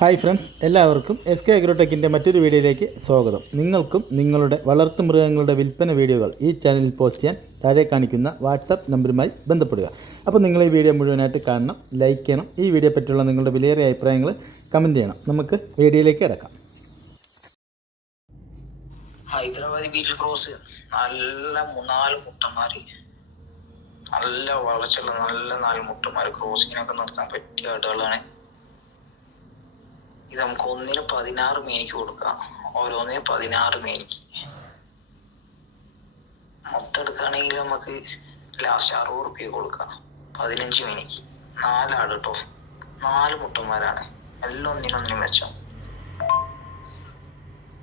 Hi friends, എല്ലാവർക്കും S K അഗ്രോടെക്കിൻ്റെ മറ്റൊരു വീഡിയോയിലേക്ക് സ്വാഗതം. നിങ്ങൾക്കും നിങ്ങളുടെ വളർത്തുമൃഗങ്ങളുടെ വിൽപ്പന വീഡിയോകൾ ഈ ചാനലിൽ പോസ്റ്റ് ചെയ്യാൻ താഴെ കാണിക്കുന്ന വാട്സാപ്പ് നമ്പറുമായി ബന്ധപ്പെടുക. അപ്പോൾ നിങ്ങൾ ഈ വീഡിയോ മുഴുവനായിട്ട് കാണണം, ലൈക്ക് ചെയ്യണം. ഈ വീഡിയോ പറ്റിയുള്ള നിങ്ങളുടെ വിലയേറിയ അഭിപ്രായങ്ങൾ കമൻറ്റ് ചെയ്യണം. നമുക്ക് വീഡിയോയിലേക്ക് കിടക്കാം. ഹൈദരാബാദി ബീറ്റിൽ ക്രോസ് നല്ല 4 മുട്ടന്മാര്, നല്ല വളർച്ചയുള്ള നല്ല 4 മുട്ടന്മാര് ക്രോസിങ്ങിനൊക്കെ നിർത്താൻ പറ്റിയ ആടുകളാണ്. ഇത് നമുക്ക് ഒന്നിന് 16 മേനിക്ക് കൊടുക്കാം, ഓരോന്നിന് 16 മേനിക്ക്. മൊത്തം എടുക്കുകയാണെങ്കിൽ നമുക്ക് ലാസ്റ്റ് 60 റുപ്യ കൊടുക്കാം, 15 മേനിക്ക്. 4 ആട് കേട്ടോ, 4 മുട്ടന്മാരാണ്, എല്ലാം ഒന്നിനൊന്നിനും മെച്ചം.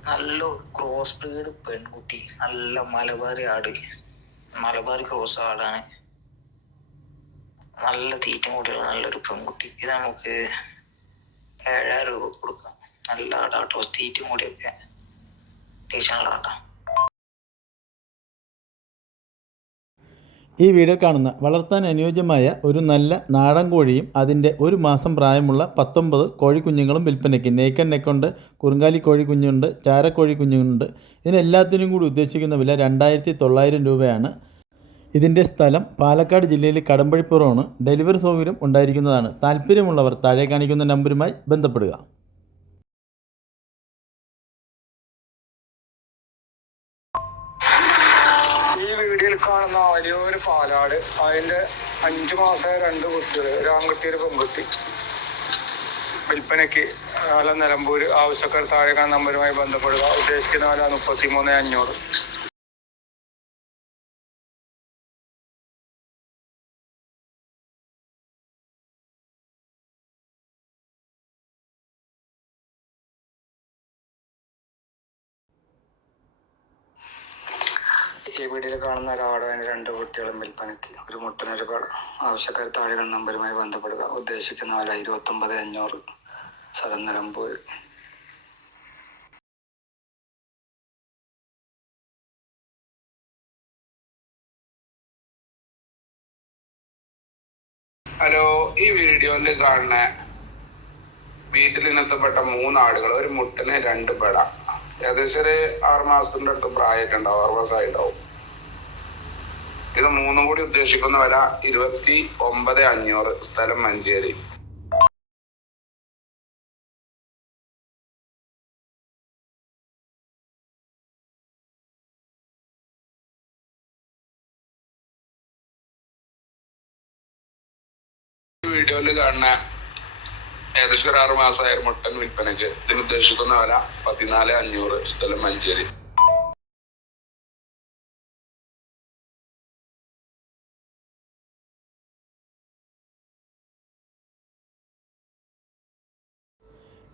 നല്ല ക്രോസ് ബ്രീഡ് പെൺകുട്ടി, നല്ല മലബാറി ആട്, മലബാറി ക്രോസ് ആടാണ്. നല്ല തീറ്റ കൂടിയുള്ള നല്ലൊരു പെൺകുട്ടി. ഇത് നമുക്ക് 7,000 രൂപ കൊടുക്കാം. നല്ല ആടാട്ടോ, തീറ്റ കൂടിയൊക്കെ ടീച്ചറുള്ള ആട്ടാം. ഈ വീഡിയോ കാണുന്ന വളർത്താൻ അനുയോജ്യമായ ഒരു നല്ല നാടൻ കോഴിയും അതിൻ്റെ 1 മാസം പ്രായമുള്ള 19 കോഴിക്കുഞ്ഞുങ്ങളും വിൽപ്പനയ്ക്ക്. നെയ്ക്കൻ നെക്കുണ്ട്, കുറുങ്കാലി കോഴിക്കുഞ്ഞുണ്ട്, ചാരക്കോഴി കുഞ്ഞുണ്ട്. ഇതിനെല്ലാത്തിനും കൂടി ഉദ്ദേശിക്കുന്ന വില 2,900 രൂപയാണ്. ഇതിൻ്റെ സ്ഥലം പാലക്കാട് ജില്ലയിലെ കടമ്പഴിപ്പുറമാണ്. ഡെലിവറി സൗകര്യം ഉണ്ടായിരിക്കുന്നതാണ്. താല്പര്യമുള്ളവർ താഴെ കാണിക്കുന്ന നമ്പറുമായി ബന്ധപ്പെടുക. ഈ വീഡിയോയിൽ കാണുന്ന വലിയൊരു പാലാട്, അതിൻ്റെ 5 മാസമായ 2 കുട്ടികൾ, ഒരു ആൺകുട്ടി ഒരു പെൺകുട്ടി, വിൽപ്പനയ്ക്ക്. നിലമ്പൂർ. ആവശ്യക്കാർ താഴെ കാണുന്ന നമ്പറുമായി ബന്ധപ്പെടുക. ഉദ്ദേശിക്കുന്ന വില 33,500. ഈ വീഡിയോയിൽ കാണുന്ന ഒരാടും അതിന് 2 കുട്ടികളും വിൽപ്പനയ്ക്ക്. ഒരു മുട്ടനൊരു കട. ആവശ്യക്കാർ താഴെ നമ്പറുമായി ബന്ധപ്പെടുക. ഉദ്ദേശിക്കുന്ന വില 29,500. സ്ഥലം നിലമ്പൂർ. ഹലോ, ഈ വീഡിയോയിൽ കാണുന്ന വീട്ടിലിനത്തപ്പെട്ട 3 ആടുകൾ, ഒരു മുട്ടന് 2 പെട, ഏകദേശം ഒരു 6 മാസത്തിന്റെ അടുത്ത് പ്രായമൊക്കെ ഉണ്ടാവും, 6 മാസമായി ഉണ്ടാവും. ഇത് 3 കൂടി ഉദ്ദേശിക്കുന്ന വില 29,500. സ്ഥലം മഞ്ചേരി. വീഡിയോയിൽ കാണുന്ന ഏകദേശം ഒരു 6 മാസമായ മുട്ടൻ വിൽപ്പനക്ക്. ഇതിന് ഉദ്ദേശിക്കുന്ന വില 14,500. സ്ഥലം മഞ്ചേരി.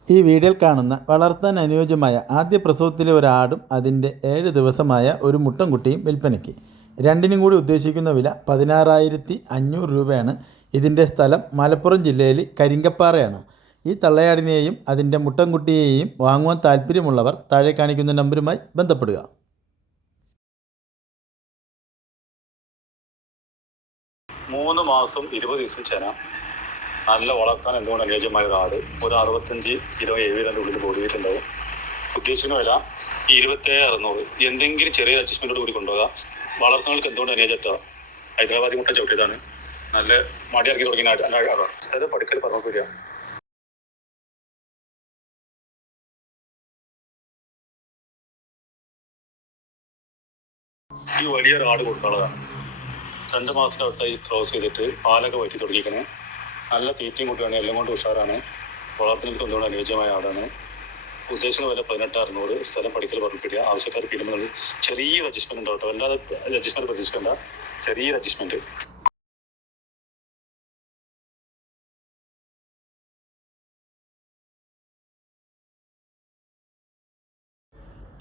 ഈ വീഡിയോയിൽ കാണുന്ന വളർത്താൻ അനുയോജ്യമായ ആദ്യ പ്രസവത്തിലെ ഒരാടും അതിൻ്റെ 7 ദിവസമായ ഒരു മുട്ടൻകുട്ടിയും വിൽപ്പനയ്ക്ക്. രണ്ടിനും കൂടി ഉദ്ദേശിക്കുന്ന വില 16,500 രൂപയാണ്. ഇതിൻ്റെ സ്ഥലം മലപ്പുറം ജില്ലയിൽ കരിങ്കപ്പാറയാണ്. ഈ തള്ളയാടിനെയും അതിൻ്റെ മുട്ടൻകുട്ടിയെയും വാങ്ങുവാൻ താല്പര്യമുള്ളവർ താഴെ കാണിക്കുന്ന നമ്പറുമായി ബന്ധപ്പെടുക. മൂന്ന് മാസം 20 ദിവസം ചെന, നല്ല വളർത്താൻ എന്തുകൊണ്ട് അനുയോജ്യമായ ഒരു ആട്. ഒരു 65 കിലോ 70 ഉള്ളിൽ ബോഡി വെയിറ്റ് ഉണ്ടാവും. ഉദ്ദേശിക്കുന്ന വില 27,600. എന്തെങ്കിലും ചെറിയ അഡ്ജസ്റ്റ്മെൻറ്റോട് കൂടി കൊണ്ടുപോകുക. വളർത്തുന്നവർക്ക് എന്തുകൊണ്ട് അനുയോജ്യത്വ ഹൈദരാബാദി മുട്ട ചവിട്ടിയതാണ്. നല്ല മടി ഇറക്കി തുടങ്ങിയ ആടാണ്. അതായത് പഠിക്കൽ പറഞ്ഞു വരിക. ഈ വലിയൊരു ആട് കൊടുക്കാനുള്ളതാണ്. 2 മാസത്തിനകത്തായി ക്രോസ് ചെയ്തിട്ട് പാലൊക്കെ വറ്റി തുടങ്ങിയിരിക്കണേ. നല്ല തീറ്റയും കൂട്ടിയാണ്, എല്ലാം കൊണ്ട് ഉഷാറാണ്. വളർത്തുന്നതിന് എന്തുകൊണ്ട് അനുയോജ്യമായ ആടാണ്. ഉദ്ദേശിക്കുന്ന വില 18,600. സ്ഥലം പഠിക്കൽ പറഞ്ഞിട്ടില്ല. ആവശ്യക്കാർ പിടിക്കുന്നത് ചെറിയൊരു അഡ്ജസ്റ്റ്മെന്റ് ഉണ്ടാവും കേട്ടോ. അല്ലാതെ അഡ്ജസ്റ്റ്മെന്റ് പ്രതീക്ഷിക്കേണ്ട, ചെറിയൊരു അഡ്ജസ്റ്റ്മെന്റ്.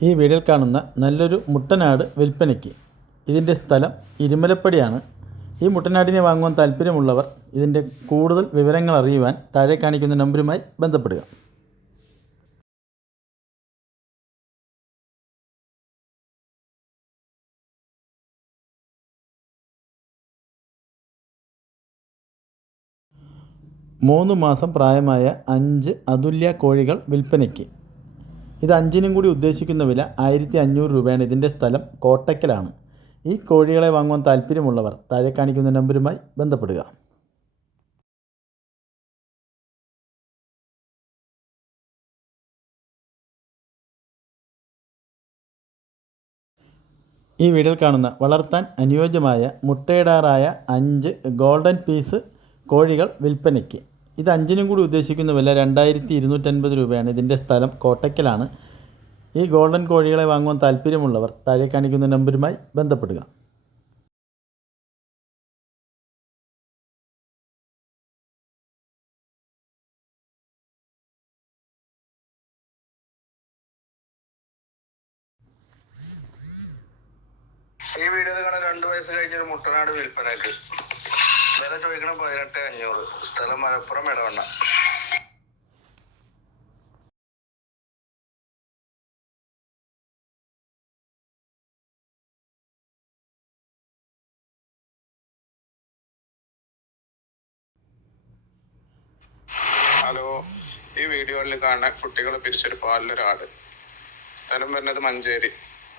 ഈ വീഡിയോയിൽ കാണുന്ന നല്ലൊരു മുട്ടനാട് വിൽപ്പനയ്ക്ക്. ഇതിൻ്റെ സ്ഥലം ഇരുമലപ്പടിയാണ്. ഈ മുട്ടനാടിനെ വാങ്ങുവാൻ താല്പര്യമുള്ളവർ ഇതിൻ്റെ കൂടുതൽ വിവരങ്ങൾ അറിയുവാൻ താഴെ കാണിക്കുന്ന നമ്പറുമായി ബന്ധപ്പെടുക. 3 മാസം പ്രായമായ 5 അതുല്യ കോഴികൾ വിൽപ്പനയ്ക്ക്. ഇത് 5നും കൂടി ഉദ്ദേശിക്കുന്ന വില 1500 രൂപയാണ്. ഇതിൻ്റെ സ്ഥലം കോട്ടയ്ക്കലാണ്. ഈ കോഴികളെ വാങ്ങുവാൻ താല്പര്യമുള്ളവർ താഴെ കാണിക്കുന്ന നമ്പറുമായി ബന്ധപ്പെടുക. ഈ വീഡിയോയിൽ കാണുന്ന വളർത്താൻ അനുയോജ്യമായ മുട്ടയിടാറായ 5 ഗോൾഡൻ പീസ് കോഴികൾ വിൽപ്പനയ്ക്ക്. ഇത് 5നും കൂടി ഉദ്ദേശിക്കുന്ന വില 2250 രൂപയാണ്. ഇതിൻ്റെ സ്ഥലം കോട്ടയ്ക്കലാണ്. ഈ ഗോൾഡൻ കോഴികളെ വാങ്ങുവാൻ താല്പര്യമുള്ളവർ താഴെ കാണിക്കുന്ന നമ്പറുമായി ബന്ധപ്പെടുക. ഈ വീഡിയോയിൽ കാണാൻ 2 വയസ്സ് കഴിഞ്ഞൊരു മുട്ടനാട് വിൽപ്പനക്ക്. വില ചോദിക്കണം 18,500. സ്ഥലം മലപ്പുറം ഇടവണ്ണ. ഹലോ, ഈ വീഡിയോയിൽ കാണാൻ കുട്ടികൾ പിരിച്ചൊരു പാലിലൊരാട്. സ്ഥലം വരുന്നത് മഞ്ചേരി.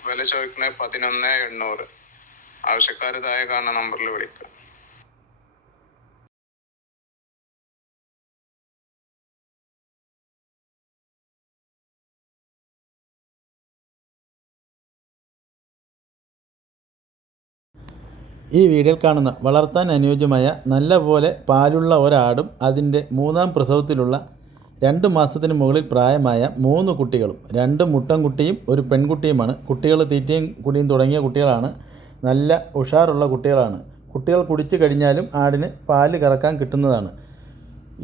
വില ചോദിക്കുന്നത് 11,800. ആവശ്യക്കാർ താഴെ കാണുന്ന നമ്പറിൽ വിളിക്കുക. ഈ വീഡിയോയിൽ കാണുന്ന വളർത്താൻ അനുയോജ്യമായ നല്ല പോലെ പാലുള്ള ഒരാടും അതിൻ്റെ 3ാം പ്രസവത്തിലുള്ള 2 മാസത്തിന് മുകളിൽ പ്രായമായ 3 കുട്ടികളും, 2 മുട്ടൻകുട്ടിയും ഒരു പെൺകുട്ടിയുമാണ്. കുട്ടികൾ തീറ്റയും കുടിയും തുടങ്ങിയ കുട്ടികളാണ്. നല്ല ഉഷാറുള്ള കുട്ടികളാണ്. കുട്ടികൾ കുടിച്ചു കഴിഞ്ഞാലും ആടിന് പാല് കറക്കാൻ കിട്ടുന്നതാണ്.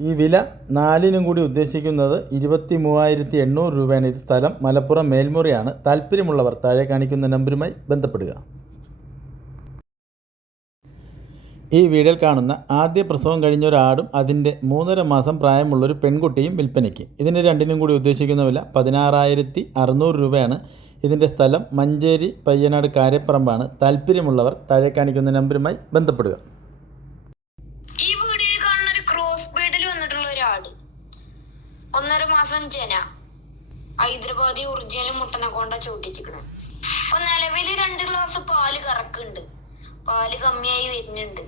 ഈ വില 4നും കൂടി ഉദ്ദേശിക്കുന്നത് 23,800 രൂപയാണ്. ഇത് സ്ഥലം മലപ്പുറം മേൽമുറിയാണ്. താല്പര്യമുള്ളവർ താഴെ കാണിക്കുന്ന നമ്പറുമായി ബന്ധപ്പെടുക. ഈ വീഡിയോയിൽ കാണുന്ന ആദ്യ പ്രസവം കഴിഞ്ഞ ഒരാടും അതിൻ്റെ 3.5 മാസം പ്രായമുള്ളൊരു പെൺകുട്ടിയും വിൽപ്പനയ്ക്ക്. ഇതിന് 2നും കൂടി ഉദ്ദേശിക്കുന്ന വില 16,600 രൂപയാണ്. ഇതിൻ്റെ സ്ഥലം മഞ്ചേരി പയ്യനാട് കാരപ്പറമ്പാണ്. താല്പര്യമുള്ളവർ താഴെ കാണിക്കുന്ന നമ്പറുമായി ബന്ധപ്പെടുക. ഈ വീഡിയോയിൽ കാണുന്ന ഒരു ക്രോസ് ബീഡിൽ വന്നിട്ടുള്ള ഒരാട്, 1.5 മാസം ജന, ഹൈദരാബാദി ഒറിജിനൽ മുട്ടനെ കൊണ്ടാ ചോട്ടിച്ചിക്കണത്. അപ്പൊ നിലവിൽ 2 ഗ്ലാസ് പാല് കറക്കുന്നുണ്ട്. പാല് കമ്മിയായി വരുന്നുണ്ട്.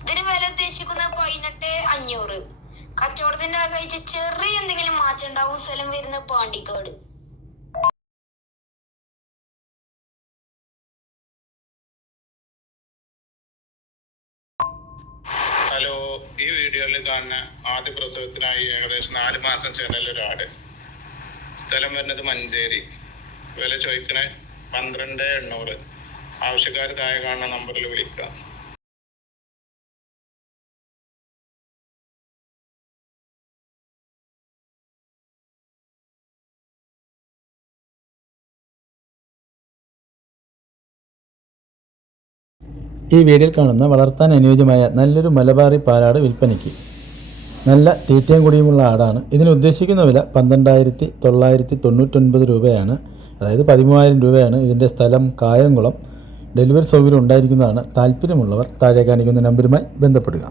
ഇതിന് വില ഉദ്ദേശിക്കുന്നത് 18,500. കച്ചവടത്തിന്റെ കഴിച്ച് ചെറിയ എന്തെങ്കിലും മാറ്റം ഉണ്ടാവും. സ്ഥലം വരുന്നത് പാണ്ടിക്കാട്. ഹലോ, ഈ വീഡിയോയിൽ കാണുന്ന ആദ്യ പ്രസവത്തിനായി ഏകദേശം 4 മാസം ചെന്നലൊരാട്. സ്ഥലം വരുന്നത് മഞ്ചേരി. വില ചോദിക്കണേ 12,800. ആവശ്യക്കാർ താഴെ കാണുന്ന നമ്പറിൽ വിളിക്കുക. ഈ വീഡിയോയിൽ കാണുന്ന വളർത്താൻ അനുയോജ്യമായ നല്ലൊരു മലബാറി പാലാട് വിൽപ്പനയ്ക്ക്. നല്ല തീറ്റയും കുടിയുമുള്ള ആടാണ്. ഇതിന് ഉദ്ദേശിക്കുന്ന വില 12,999 രൂപയാണ്. അതായത് 13,000 രൂപയാണ്. ഇതിൻ്റെ സ്ഥലം കായംകുളം. ഡെലിവറി സൗകര്യം ഉണ്ടായിരിക്കുന്നതാണ്. താല്പര്യമുള്ളവർ താഴെ കാണിക്കുന്ന നമ്പറുമായി ബന്ധപ്പെടുക.